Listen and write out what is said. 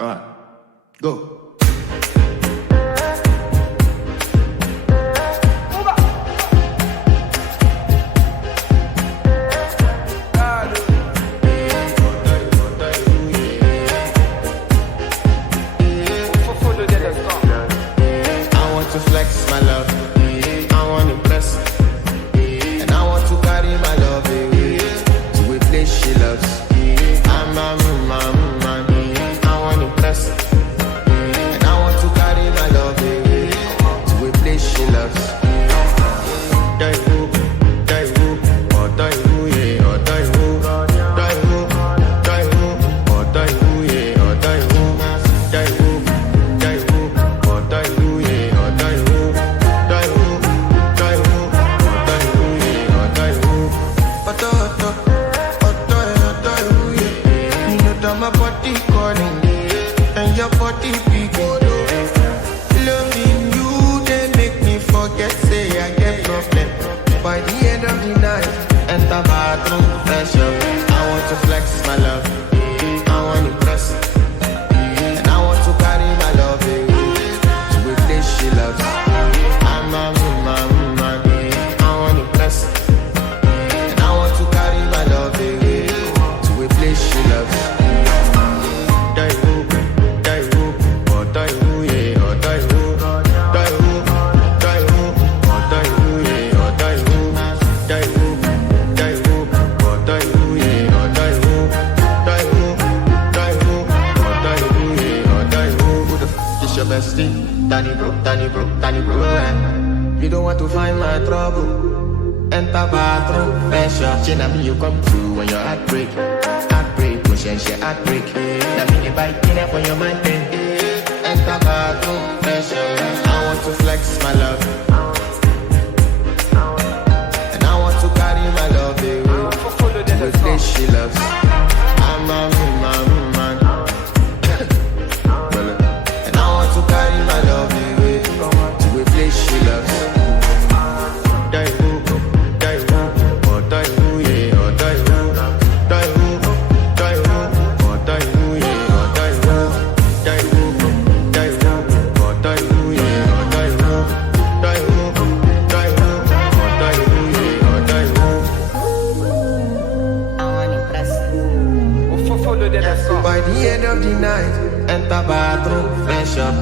Alright, go. Flex my love, I want to impress, and I want to carry my love away to a place she loves. I'm a man, I want to impress, and I want to carry my love away to a place she loves. Die who, or die who, yeah, or die who, die who, or die who, yeah, or die who, die who, or die who, yeah, or die who. My body calling, and your body beating. Loving you, they make me forget, say I get problem. By the end of the night, enter bathroom, fresh up. I want to flex my love, I want to impress, and I want to carry my love away to a place she loves. I'm a man, I want to impress, and I want to carry my love away to a place she loves. Danny bro, eh. You don't want to find my trouble. Enter bathroom, fresh up. She na me you come through when your heartbreak, push and she heartbreak. Na me the bike in up on your mind, enter bathroom, fresh up. I want to flex my love, and I want to carry my love away to the place she loves. I'm a man. To carry my love away to a place she loves. Die who, or die who, yeah, or die who, or die who, yeah, or die who, or die who, yeah, or die who, or die who, yeah, or die who. I want to impress. By the end of the night, enter bathroom, fresh up.